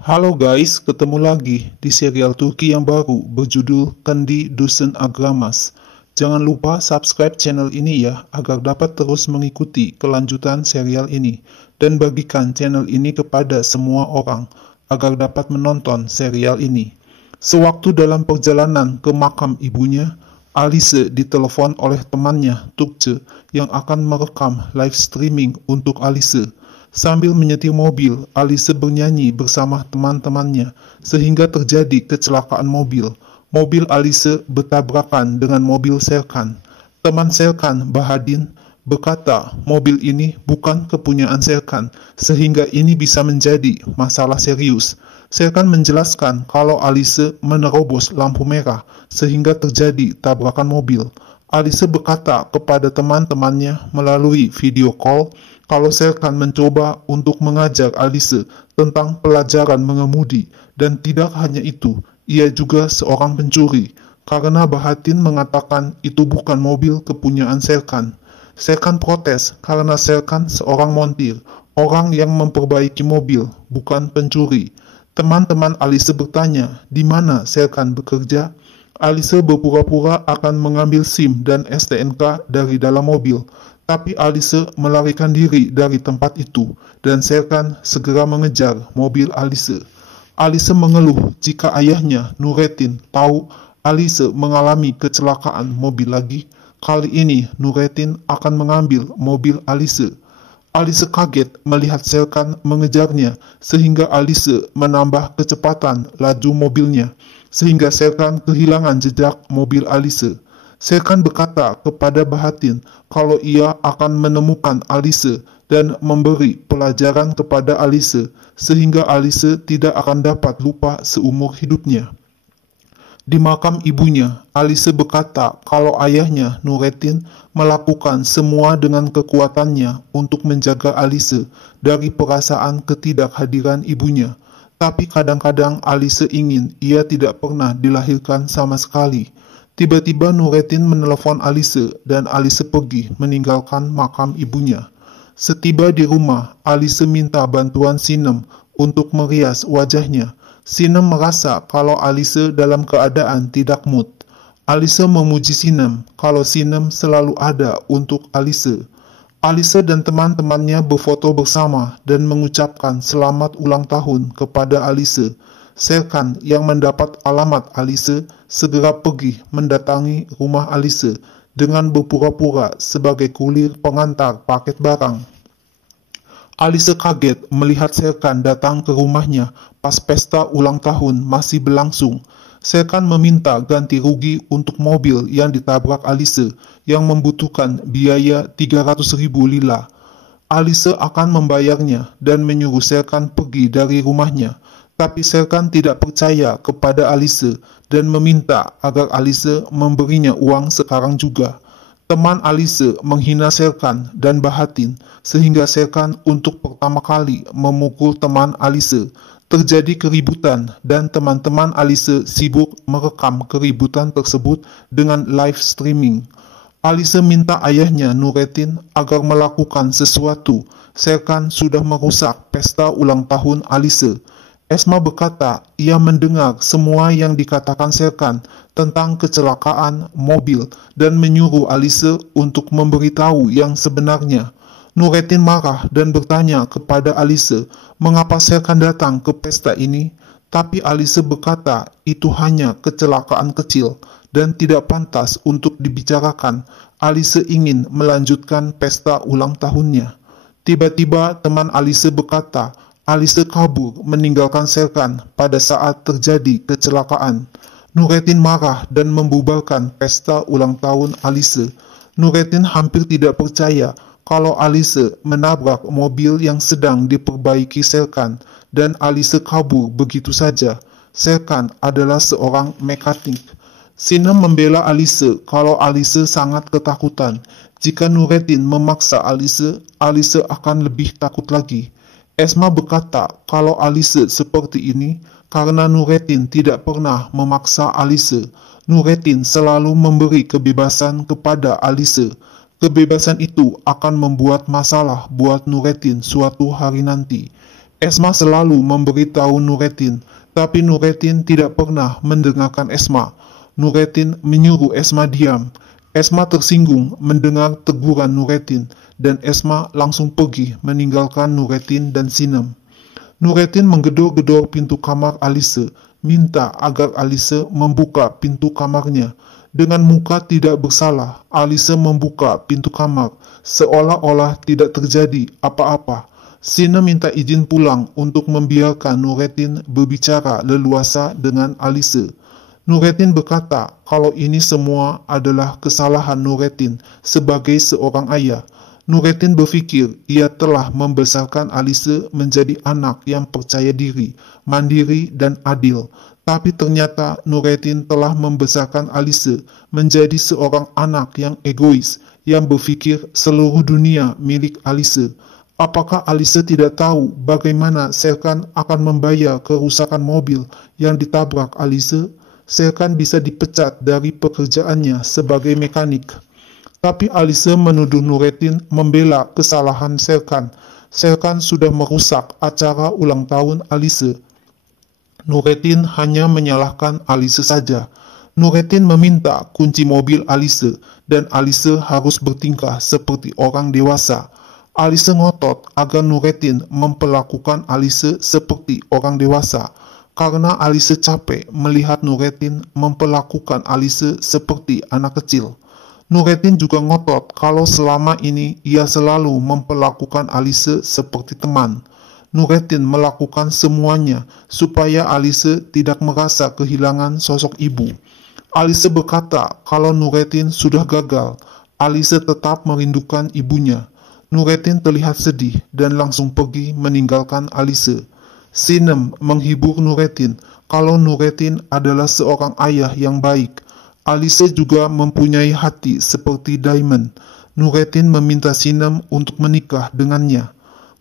Halo guys, ketemu lagi di serial Turki yang baru berjudul Kendi Dusun Agramas. Jangan lupa subscribe channel ini ya, agar dapat terus mengikuti kelanjutan serial ini. Dan bagikan channel ini kepada semua orang, agar dapat menonton serial ini. Sewaktu dalam perjalanan ke makam ibunya, Alice ditelepon oleh temannya, Tukce, yang akan merekam live streaming untuk Alice. Sambil menyetir mobil, Alice bernyanyi bersama teman-temannya, sehingga terjadi kecelakaan mobil. Mobil Alice bertabrakan dengan mobil Serkan. Teman Serkan, Bahadin, berkata mobil ini bukan kepunyaan Serkan, sehingga ini bisa menjadi masalah serius. Serkan menjelaskan kalau Alice menerobos lampu merah, sehingga terjadi tabrakan mobil. Alice berkata kepada teman-temannya melalui video call kalau Serkan mencoba untuk mengajar Alice tentang pelajaran mengemudi, dan tidak hanya itu, ia juga seorang pencuri, karena Bahatin mengatakan itu bukan mobil kepunyaan Serkan. Serkan protes karena Serkan seorang montir, orang yang memperbaiki mobil, bukan pencuri. Teman-teman Alice bertanya, di mana Serkan bekerja? Alice berpura-pura akan mengambil SIM dan STNK dari dalam mobil, tapi Alice melarikan diri dari tempat itu, dan Serkan segera mengejar mobil Alice. Alice mengeluh jika ayahnya, Nurettin, tahu Alice mengalami kecelakaan mobil lagi. Kali ini Nurettin akan mengambil mobil Alice. Alice kaget melihat Serkan mengejarnya, sehingga Alice menambah kecepatan laju mobilnya, sehingga Serkan kehilangan jejak mobil Alice. Serkan berkata kepada Bahatin kalau ia akan menemukan Alice dan memberi pelajaran kepada Alice, sehingga Alice tidak akan dapat lupa seumur hidupnya. Di makam ibunya, Alice berkata kalau ayahnya, Nurettin, melakukan semua dengan kekuatannya untuk menjaga Alice dari perasaan ketidakhadiran ibunya. Tapi kadang-kadang Alice ingin ia tidak pernah dilahirkan sama sekali. Tiba-tiba Nurettin menelepon Alice dan Alice pergi meninggalkan makam ibunya. Setiba di rumah, Alice minta bantuan Sinem untuk merias wajahnya. Sinem merasa kalau Alice dalam keadaan tidak mood. Alice memuji Sinem kalau Sinem selalu ada untuk Alice. Alice dan teman-temannya berfoto bersama dan mengucapkan selamat ulang tahun kepada Alice. Serkan yang mendapat alamat Alice segera pergi mendatangi rumah Alice dengan berpura-pura sebagai kurir pengantar paket barang. Alice kaget melihat Serkan datang ke rumahnya pas pesta ulang tahun masih berlangsung. Serkan meminta ganti rugi untuk mobil yang ditabrak Alice yang membutuhkan biaya 300.000 lira. Alice akan membayarnya dan menyuruh Serkan pergi dari rumahnya. Tapi Serkan tidak percaya kepada Alice dan meminta agar Alice memberinya uang sekarang juga. Teman Alice menghina Serkan dan Bahatin, sehingga Serkan untuk pertama kali memukul teman Alice. Terjadi keributan dan teman-teman Alice sibuk merekam keributan tersebut dengan live streaming. Alice minta ayahnya, Nurettin, agar melakukan sesuatu. Serkan sudah merusak pesta ulang tahun Alice. Esma berkata ia mendengar semua yang dikatakan Serkan tentang kecelakaan mobil dan menyuruh Alice untuk memberitahu yang sebenarnya. Nurettin marah dan bertanya kepada Alice mengapa Serkan datang ke pesta ini, tapi Alice berkata itu hanya kecelakaan kecil dan tidak pantas untuk dibicarakan. Alice ingin melanjutkan pesta ulang tahunnya. Tiba-tiba teman Alice berkata Alice kabur meninggalkan Serkan pada saat terjadi kecelakaan. Nurettin marah dan membubarkan pesta ulang tahun Alice. Nurettin hampir tidak percaya kalau Alice menabrak mobil yang sedang diperbaiki Serkan dan Alice kabur begitu saja. Serkan adalah seorang mekanik. Sinem membela Alice kalau Alice sangat ketakutan. Jika Nurettin memaksa Alice, Alice akan lebih takut lagi. Esma berkata kalau Alice seperti ini karena Nurettin tidak pernah memaksa Alice. Nurettin selalu memberi kebebasan kepada Alice. Kebebasan itu akan membuat masalah buat Nurettin suatu hari nanti. Esma selalu memberitahu Nurettin, tapi Nurettin tidak pernah mendengarkan Esma. Nurettin menyuruh Esma diam. Esma tersinggung mendengar teguran Nurettin, dan Esma langsung pergi meninggalkan Nurettin dan Sinem. Nurettin menggedor-gedor pintu kamar Alice, minta agar Alice membuka pintu kamarnya. Dengan muka tidak bersalah, Alice membuka pintu kamar, seolah-olah tidak terjadi apa-apa. Sinem minta izin pulang untuk membiarkan Nurettin berbicara leluasa dengan Alice. Nurettin berkata kalau ini semua adalah kesalahan Nurettin sebagai seorang ayah. Nurettin berpikir ia telah membesarkan Alice menjadi anak yang percaya diri, mandiri, dan adil. Tapi ternyata Nurettin telah membesarkan Alice menjadi seorang anak yang egois, yang berpikir seluruh dunia milik Alice. Apakah Alice tidak tahu bagaimana Serkan akan membayar kerusakan mobil yang ditabrak Alice? Serkan bisa dipecat dari pekerjaannya sebagai mekanik. Tapi Alice menuduh Nurettin membela kesalahan Serkan. Serkan sudah merusak acara ulang tahun Alice. Nurettin hanya menyalahkan Alice saja. Nurettin meminta kunci mobil Alice, dan Alice harus bertingkah seperti orang dewasa. Alice ngotot agar Nurettin memperlakukan Alice seperti orang dewasa, karena Alice capek melihat Nurettin memperlakukan Alice seperti anak kecil. Nurettin juga ngotot kalau selama ini ia selalu memperlakukan Alice seperti teman. Nurettin melakukan semuanya supaya Alice tidak merasa kehilangan sosok ibu. Alice berkata kalau Nurettin sudah gagal, Alice tetap merindukan ibunya. Nurettin terlihat sedih dan langsung pergi meninggalkan Alice. Sinem menghibur Nurettin kalau Nurettin adalah seorang ayah yang baik. Alice juga mempunyai hati seperti Diamond. Nurettin meminta Sinem untuk menikah dengannya.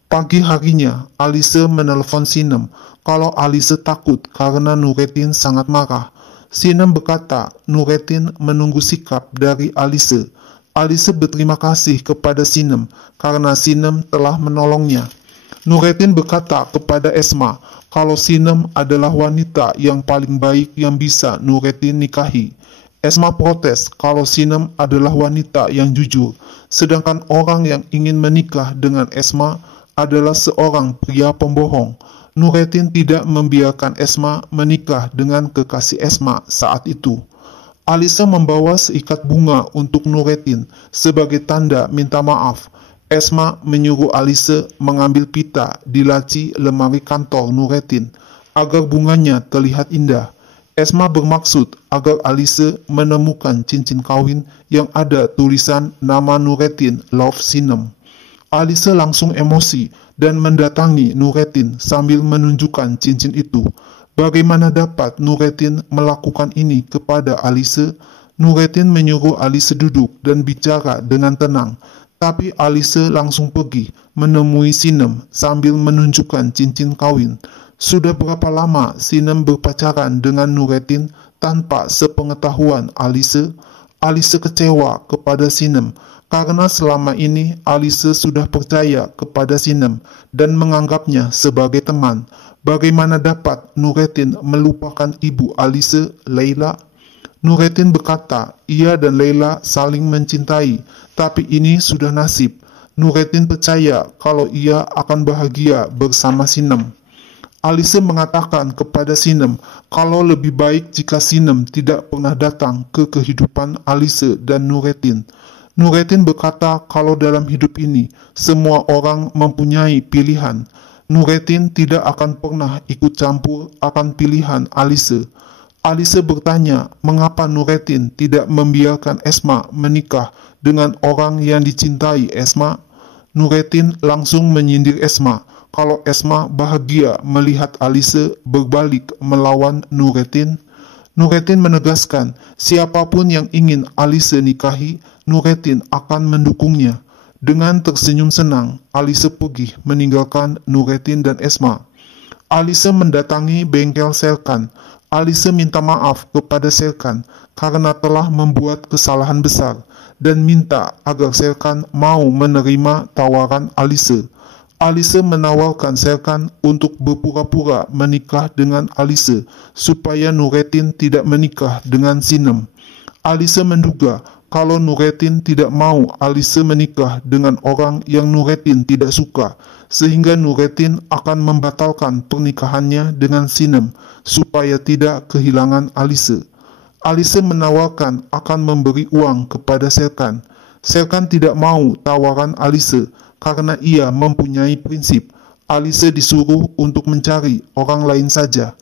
Pagi harinya, Alice menelpon Sinem kalau Alice takut karena Nurettin sangat marah. Sinem berkata Nurettin menunggu sikap dari Alice. Alice berterima kasih kepada Sinem karena Sinem telah menolongnya. Nurettin berkata kepada Esma kalau Sinem adalah wanita yang paling baik yang bisa Nurettin nikahi. Esma protes kalau Sinem adalah wanita yang jujur, sedangkan orang yang ingin menikah dengan Esma adalah seorang pria pembohong. Nurettin tidak membiarkan Esma menikah dengan kekasih Esma saat itu. Alice membawa seikat bunga untuk Nurettin sebagai tanda minta maaf. Esma menyuruh Alice mengambil pita di laci lemari kantor Nurettin agar bunganya terlihat indah. Esma bermaksud agar Alice menemukan cincin kawin yang ada tulisan nama Nurettin Love Sinem. Alice langsung emosi dan mendatangi Nurettin sambil menunjukkan cincin itu. Bagaimana dapat Nurettin melakukan ini kepada Alice? Nurettin menyuruh Alice duduk dan bicara dengan tenang. Tapi Alice langsung pergi menemui Sinem sambil menunjukkan cincin kawin. Sudah berapa lama Sinem berpacaran dengan Nurettin tanpa sepengetahuan Alice? Alice kecewa kepada Sinem karena selama ini Alice sudah percaya kepada Sinem dan menganggapnya sebagai teman. Bagaimana dapat Nurettin melupakan ibu Alice, Leila? Nurettin berkata ia dan Leila saling mencintai, tapi ini sudah nasib. Nurettin percaya kalau ia akan bahagia bersama Sinem. Alice mengatakan kepada Sinem kalau lebih baik jika Sinem tidak pernah datang ke kehidupan Alice dan Nurettin. Nurettin berkata kalau dalam hidup ini semua orang mempunyai pilihan. Nurettin tidak akan pernah ikut campur akan pilihan Alice. Alice bertanya mengapa Nurettin tidak membiarkan Esma menikah dengan orang yang dicintai Esma. Nurettin langsung menyindir Esma kalau Esma bahagia melihat Alice berbalik melawan Nurettin. Nurettin menegaskan siapapun yang ingin Alice nikahi, Nurettin akan mendukungnya. Dengan tersenyum senang, Alice pergi meninggalkan Nurettin dan Esma. Alice mendatangi bengkel Serkan. Alice minta maaf kepada Serkan karena telah membuat kesalahan besar dan minta agar Serkan mau menerima tawaran Alice. Alise menawarkan Serkan untuk berpura-pura menikah dengan Alise supaya Nurettin tidak menikah dengan Sinem. Alise menduga kalau Nurettin tidak mau Alise menikah dengan orang yang Nurettin tidak suka, sehingga Nurettin akan membatalkan pernikahannya dengan Sinem supaya tidak kehilangan Alise. Alise menawarkan akan memberi uang kepada Serkan. Serkan tidak mau tawaran Alise karena ia mempunyai prinsip. Alise disuruh untuk mencari orang lain saja.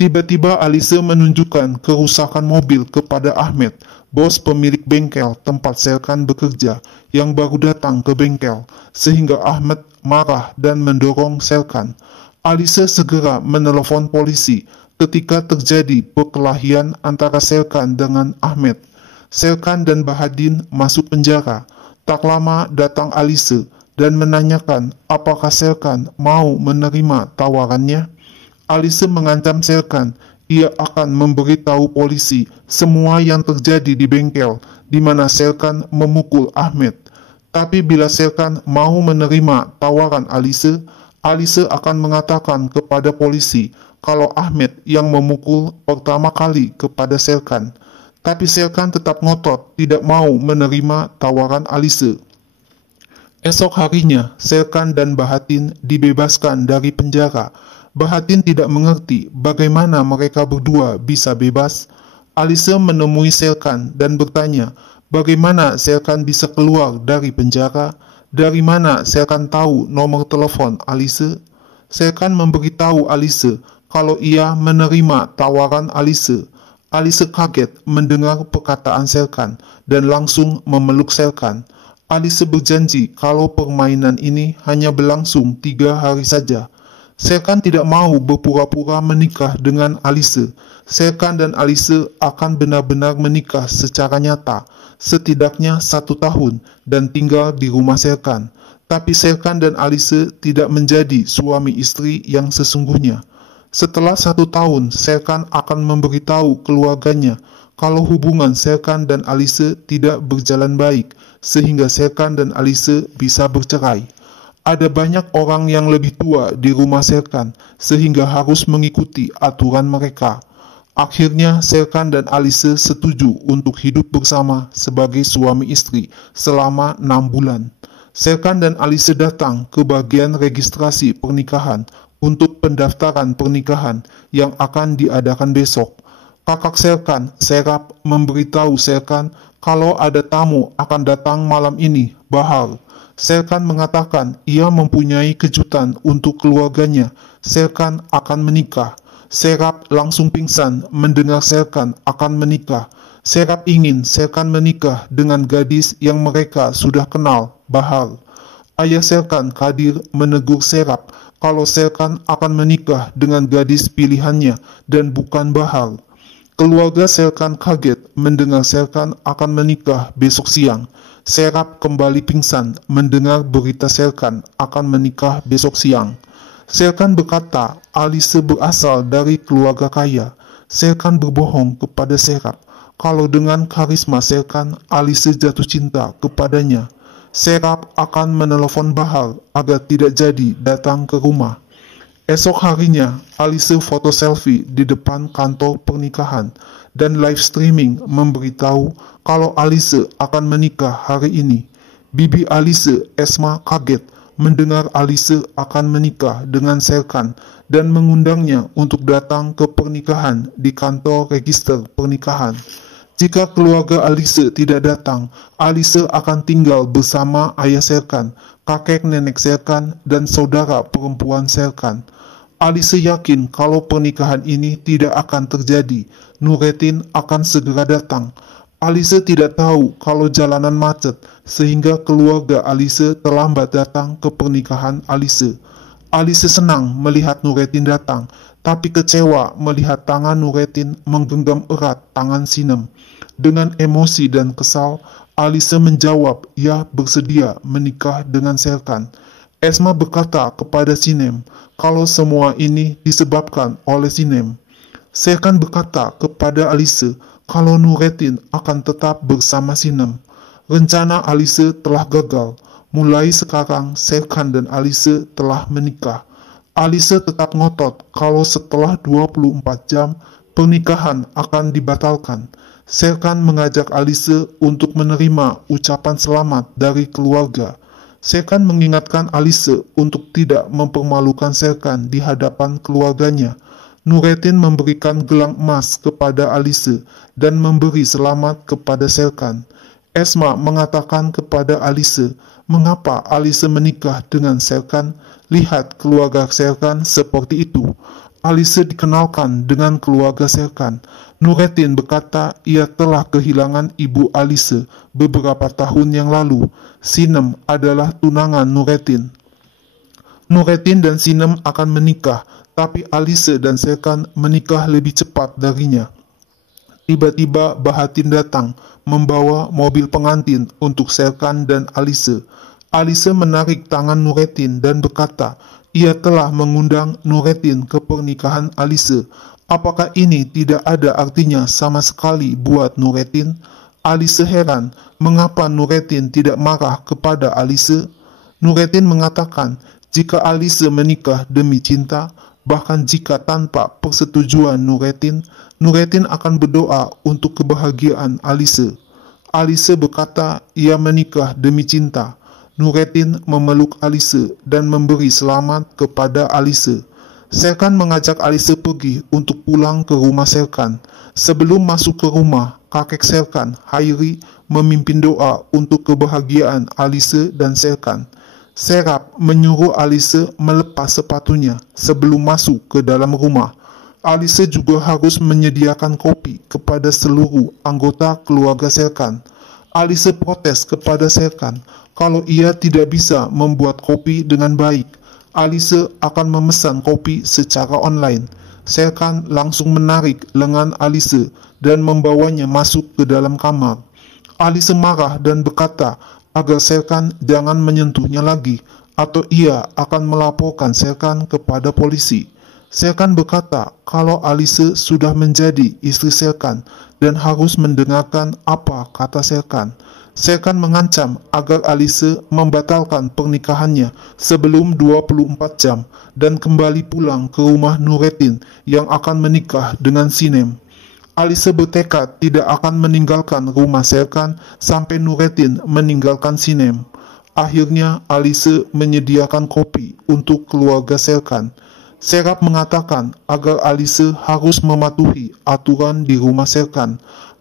Tiba-tiba Alise menunjukkan kerusakan mobil kepada Ahmet, bos pemilik bengkel tempat Serkan bekerja, yang baru datang ke bengkel, sehingga Ahmet marah dan mendorong Serkan. Alise segera menelepon polisi ketika terjadi perkelahian antara Serkan dengan Ahmet. Serkan dan Bahadin masuk penjara. Tak lama datang Alise dan menanyakan apakah Serkan mau menerima tawarannya. Alise mengancam Serkan ia akan memberitahu polisi semua yang terjadi di bengkel di mana Serkan memukul Ahmet. Tapi bila Serkan mau menerima tawaran Alise, Alise akan mengatakan kepada polisi kalau Ahmet yang memukul pertama kali kepada Serkan. Tapi Serkan tetap ngotot tidak mau menerima tawaran Alise. Esok harinya, Serkan dan Bahadin dibebaskan dari penjara. Bahadin tidak mengerti bagaimana mereka berdua bisa bebas. Alise menemui Serkan dan bertanya, bagaimana Serkan bisa keluar dari penjara? Dari mana Serkan tahu nomor telepon Alise? Serkan memberitahu Alise kalau ia menerima tawaran Alise. Alise kaget mendengar perkataan Serkan dan langsung memeluk Serkan. Alise berjanji kalau permainan ini hanya berlangsung 3 hari saja. Serkan tidak mau berpura-pura menikah dengan Alise. Serkan dan Alise akan benar-benar menikah secara nyata, setidaknya 1 tahun, dan tinggal di rumah Serkan. Tapi Serkan dan Alise tidak menjadi suami istri yang sesungguhnya. Setelah 1 tahun, Serkan akan memberitahu keluarganya kalau hubungan Serkan dan Alise tidak berjalan baik, sehingga Serkan dan Alise bisa bercerai. Ada banyak orang yang lebih tua di rumah Serkan, sehingga harus mengikuti aturan mereka. Akhirnya Serkan dan Alise setuju untuk hidup bersama sebagai suami istri selama 6 bulan. Serkan dan Alise datang ke bagian registrasi pernikahan untuk pendaftaran pernikahan yang akan diadakan besok. Kakak Serkan, Serap, memberitahu Serkan kalau ada tamu akan datang malam ini, Bahar. Serkan mengatakan ia mempunyai kejutan untuk keluarganya. Serkan akan menikah. Serap langsung pingsan mendengar Serkan akan menikah. Serap ingin Serkan menikah dengan gadis yang mereka sudah kenal, Bahar. Ayah Serkan, Kadir, menegur Serap kalau Serkan akan menikah dengan gadis pilihannya dan bukan Bahar. Keluarga Serkan kaget mendengar Serkan akan menikah besok siang. Serap kembali pingsan mendengar berita Serkan akan menikah besok siang. Serkan berkata Alise berasal dari keluarga kaya. Serkan berbohong kepada Serap kalau dengan karisma Serkan, Alise jatuh cinta kepadanya. Serap akan menelepon Bahar agar tidak jadi datang ke rumah. Esok harinya, Alise foto selfie di depan kantor pernikahan dan live streaming memberitahu kalau Alise akan menikah hari ini. Bibi Alise, Esma, kaget mendengar Alise akan menikah dengan Serkan dan mengundangnya untuk datang ke pernikahan di kantor register pernikahan. Jika keluarga Alise tidak datang, Alise akan tinggal bersama ayah Serkan, kakek nenek Serkan, dan saudara perempuan Serkan. Alise yakin kalau pernikahan ini tidak akan terjadi. Nurettin akan segera datang. Alise tidak tahu kalau jalanan macet, sehingga keluarga Alise terlambat datang ke pernikahan Alise. Alise senang melihat Nurettin datang, tapi kecewa melihat tangan Nurettin menggenggam erat tangan Sinem. Dengan emosi dan kesal, Alise menjawab ia bersedia menikah dengan Serkan. Esma berkata kepada Sinem kalau semua ini disebabkan oleh Sinem. Serkan berkata kepada Alise kalau Nurettin akan tetap bersama Sinem. Rencana Alise telah gagal. Mulai sekarang, Serkan dan Alice telah menikah. Alice tetap ngotot kalau setelah 24 jam, pernikahan akan dibatalkan. Serkan mengajak Alice untuk menerima ucapan selamat dari keluarga. Serkan mengingatkan Alice untuk tidak mempermalukan Serkan di hadapan keluarganya. Nurettin memberikan gelang emas kepada Alice dan memberi selamat kepada Serkan. Esma mengatakan kepada Alice, mengapa Alice menikah dengan Serkan? Lihat keluarga Serkan seperti itu. Alice dikenalkan dengan keluarga Serkan. Nurettin berkata ia telah kehilangan ibu Alice beberapa tahun yang lalu. Sinem adalah tunangan Nurettin. Nurettin dan Sinem akan menikah, tapi Alice dan Serkan menikah lebih cepat darinya. Tiba-tiba Bahatin datang, membawa mobil pengantin untuk Serkan dan Alice. Alice menarik tangan Nurettin dan berkata, ia telah mengundang Nurettin ke pernikahan Alice. Apakah ini tidak ada artinya sama sekali buat Nurettin? Alice heran, mengapa Nurettin tidak marah kepada Alice? Nurettin mengatakan, jika Alice menikah demi cinta, bahkan jika tanpa persetujuan Nurettin, Nurettin akan berdoa untuk kebahagiaan Alice. Alice berkata ia menikah demi cinta. Nurettin memeluk Alice dan memberi selamat kepada Alice. Serkan mengajak Alice pergi untuk pulang ke rumah Serkan. Sebelum masuk ke rumah, kakek Serkan, Hayri, memimpin doa untuk kebahagiaan Alice dan Serkan. Serap menyuruh Alice melepas sepatunya sebelum masuk ke dalam rumah. Alice juga harus menyediakan kopi kepada seluruh anggota keluarga Serkan. Alice protes kepada Serkan kalau ia tidak bisa membuat kopi dengan baik. Alice akan memesan kopi secara online. Serkan langsung menarik lengan Alice dan membawanya masuk ke dalam kamar. Alice marah dan berkata agar Serkan jangan menyentuhnya lagi, atau ia akan melaporkan Serkan kepada polisi. Serkan berkata kalau Alice sudah menjadi istri Serkan dan harus mendengarkan apa kata Serkan. Serkan mengancam agar Alice membatalkan pernikahannya sebelum 24 jam dan kembali pulang ke rumah Nurettin yang akan menikah dengan Sinem. Alice bertekad tidak akan meninggalkan rumah Serkan sampai Nurettin meninggalkan Sinem. Akhirnya Alice menyediakan kopi untuk keluarga Serkan. Serap mengatakan agar Alice harus mematuhi aturan di rumah Serkan.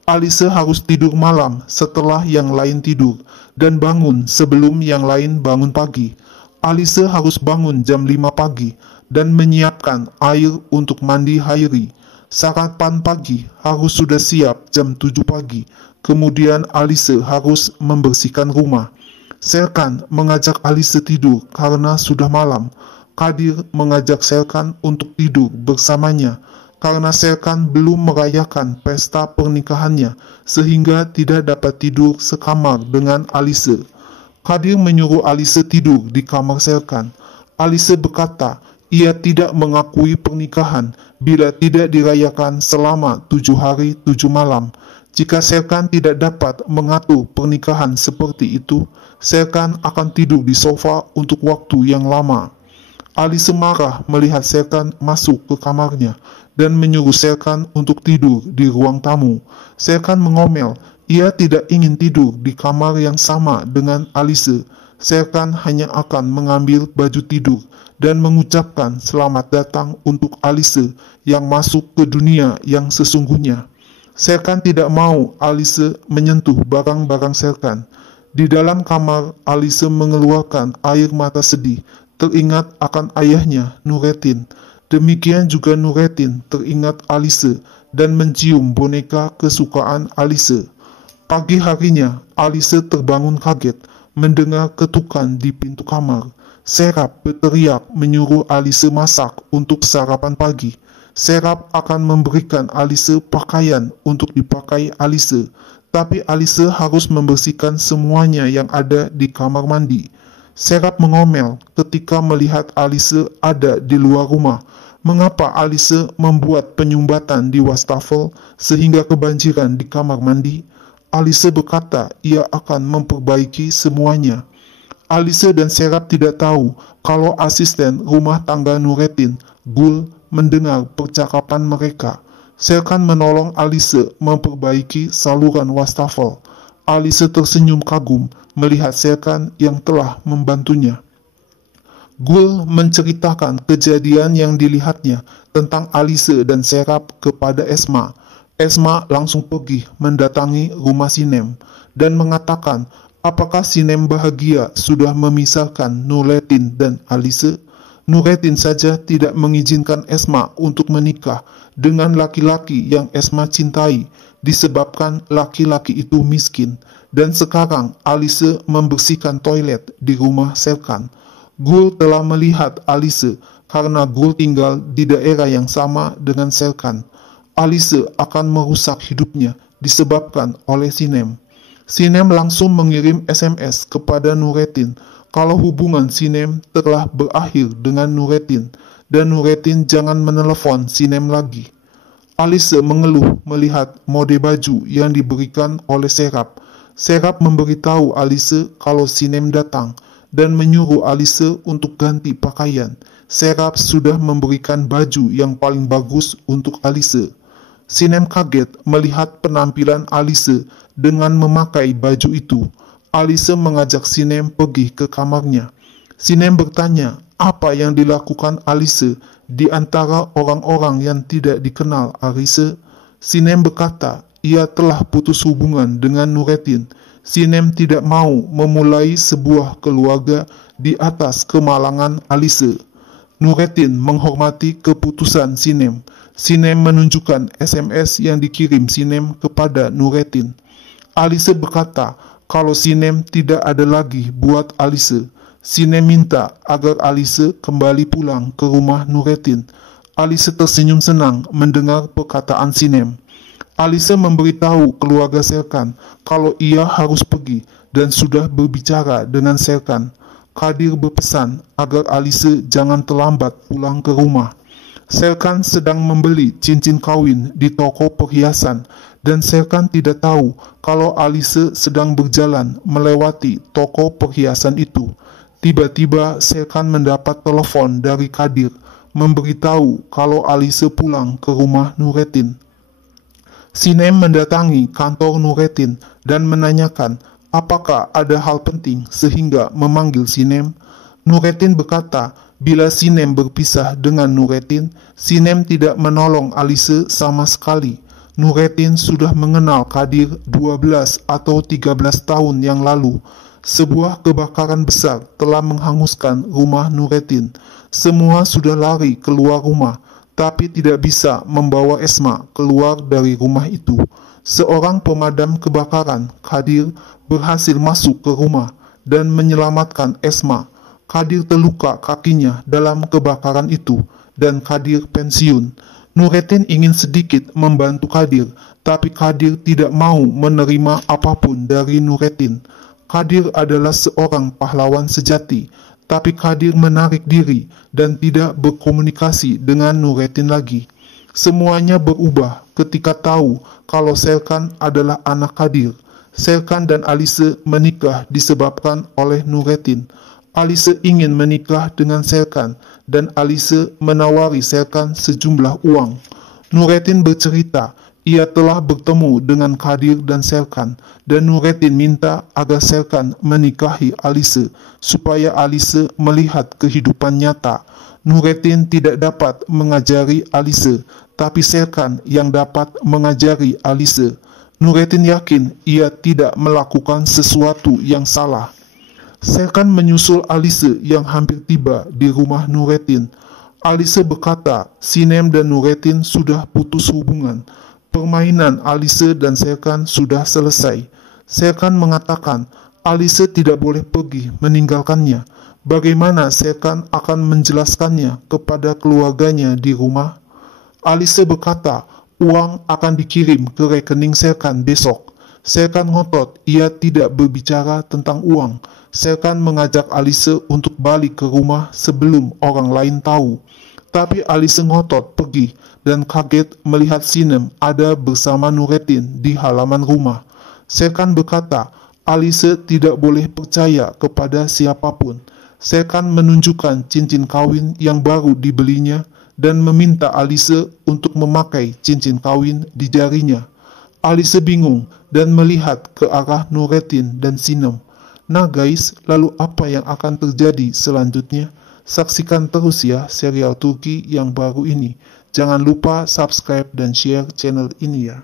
Alice harus tidur malam setelah yang lain tidur dan bangun sebelum yang lain bangun pagi. Alice harus bangun jam 5 pagi dan menyiapkan air untuk mandi Hayri. Sarapan pagi harus sudah siap jam 7 pagi. Kemudian Alice harus membersihkan rumah. Serkan mengajak Alice tidur karena sudah malam. Kadir mengajak Serkan untuk tidur bersamanya karena Serkan belum merayakan pesta pernikahannya sehingga tidak dapat tidur sekamar dengan Alice. Kadir menyuruh Alice tidur di kamar Serkan. Alice berkata ia tidak mengakui pernikahan bila tidak dirayakan selama 7 hari 7 malam. Jika Serkan tidak dapat mengatur pernikahan seperti itu, Serkan akan tidur di sofa untuk waktu yang lama. Alice marah melihat Serkan masuk ke kamarnya dan menyuruh Serkan untuk tidur di ruang tamu. Serkan mengomel, ia tidak ingin tidur di kamar yang sama dengan Alice. Serkan hanya akan mengambil baju tidur dan mengucapkan selamat datang untuk Alice yang masuk ke dunia yang sesungguhnya. Serkan tidak mau Alice menyentuh barang-barang Serkan. Di dalam kamar, Alice mengeluarkan air mata sedih, teringat akan ayahnya, Nurettin. Demikian juga Nurettin teringat Alice dan mencium boneka kesukaan Alice. Pagi harinya, Alice terbangun kaget, mendengar ketukan di pintu kamar. Serap berteriak menyuruh Alice masak untuk sarapan pagi. Serap akan memberikan Alice pakaian untuk dipakai Alice, tapi Alice harus membersihkan semuanya yang ada di kamar mandi. Serap mengomel ketika melihat Alice ada di luar rumah. Mengapa Alice membuat penyumbatan di wastafel sehingga kebanjiran di kamar mandi? Alice berkata ia akan memperbaiki semuanya. Alise dan Serap tidak tahu kalau asisten rumah tangga Nurettin, Gul, mendengar percakapan mereka. Serkan menolong Alise memperbaiki saluran wastafel. Alise tersenyum kagum melihat Serkan yang telah membantunya. Gul menceritakan kejadian yang dilihatnya tentang Alise dan Serap kepada Esma. Esma langsung pergi mendatangi rumah Sinem dan mengatakan apakah Sinem bahagia sudah memisahkan Nurettin dan Alise. Nurettin saja tidak mengizinkan Esma untuk menikah dengan laki-laki yang Esma cintai disebabkan laki-laki itu miskin. Dan sekarang Alise membersihkan toilet di rumah Serkan. Gul telah melihat Alise karena Gul tinggal di daerah yang sama dengan Serkan. Alise akan merusak hidupnya disebabkan oleh Sinem. Sinem langsung mengirim SMS kepada Nurettin kalau hubungan Sinem telah berakhir dengan Nurettin dan Nurettin jangan menelepon Sinem lagi. Alise mengeluh melihat mode baju yang diberikan oleh Serap. Serap memberitahu Alise kalau Sinem datang dan menyuruh Alise untuk ganti pakaian. Serap sudah memberikan baju yang paling bagus untuk Alise. Sinem kaget melihat penampilan Alise dengan memakai baju itu. Alise mengajak Sinem pergi ke kamarnya. Sinem bertanya apa yang dilakukan Alise di antara orang-orang yang tidak dikenal Alise. Sinem berkata ia telah putus hubungan dengan Nurettin. Sinem tidak mau memulai sebuah keluarga di atas kemalangan Alise. Nurettin menghormati keputusan Sinem. Sinem menunjukkan SMS yang dikirim Sinem kepada Nurettin. Alise berkata kalau Sinem tidak ada lagi buat Alise. Sinem minta agar Alise kembali pulang ke rumah Nurettin. Alise tersenyum senang mendengar perkataan Sinem. Alise memberitahu keluarga Serkan kalau ia harus pergi dan sudah berbicara dengan Serkan. Kadir berpesan agar Alise jangan terlambat pulang ke rumah. Serkan sedang membeli cincin kawin di toko perhiasan dan Serkan tidak tahu kalau Alise sedang berjalan melewati toko perhiasan itu. Tiba-tiba Serkan mendapat telepon dari Kadir memberitahu kalau Alise pulang ke rumah Nurettin. Sinem mendatangi kantor Nurettin dan menanyakan apakah ada hal penting sehingga memanggil Sinem. Nurettin berkata bila Sinem berpisah dengan Nurettin, Sinem tidak menolong Alise sama sekali. Nurettin sudah mengenal Kadir 12 atau 13 tahun yang lalu. Sebuah kebakaran besar telah menghanguskan rumah Nurettin. Semua sudah lari keluar rumah, tapi tidak bisa membawa Esma keluar dari rumah itu. Seorang pemadam kebakaran, Kadir, berhasil masuk ke rumah dan menyelamatkan Esma. Kadir terluka kakinya dalam kebakaran itu dan Kadir pensiun. Nurettin ingin sedikit membantu Kadir, tapi Kadir tidak mau menerima apapun dari Nurettin. Kadir adalah seorang pahlawan sejati, tapi Kadir menarik diri dan tidak berkomunikasi dengan Nurettin lagi. Semuanya berubah ketika tahu kalau Serkan adalah anak Kadir. Serkan dan Alise menikah disebabkan oleh Nurettin. Alise ingin menikah dengan Serkan dan Alise menawari Serkan sejumlah uang. Nurettin bercerita ia telah bertemu dengan Kadir dan Serkan dan Nurettin minta agar Serkan menikahi Alise supaya Alise melihat kehidupan nyata. Nurettin tidak dapat mengajari Alise, tapi Serkan yang dapat mengajari Alise. Nurettin yakin ia tidak melakukan sesuatu yang salah. Serkan menyusul Alise yang hampir tiba di rumah Nurettin. Alise berkata Sinem dan Nurettin sudah putus hubungan. Permainan Alise dan Serkan sudah selesai. Serkan mengatakan Alise tidak boleh pergi meninggalkannya. Bagaimana Serkan akan menjelaskannya kepada keluarganya di rumah? Alise berkata uang akan dikirim ke rekening Serkan besok. Serkan ngotot ia tidak berbicara tentang uang. Serkan mengajak Alise untuk balik ke rumah sebelum orang lain tahu. Tapi Alise ngotot pergi dan kaget melihat Sinem ada bersama Nurettin di halaman rumah. Serkan berkata, Alice tidak boleh percaya kepada siapapun. Saya akan menunjukkan cincin kawin yang baru dibelinya dan meminta Alice untuk memakai cincin kawin di jarinya. Alice bingung dan melihat ke arah Nurettin dan Sinem. Nah guys, lalu apa yang akan terjadi selanjutnya? Saksikan terus ya serial Turki yang baru ini. Jangan lupa subscribe dan share channel ini ya.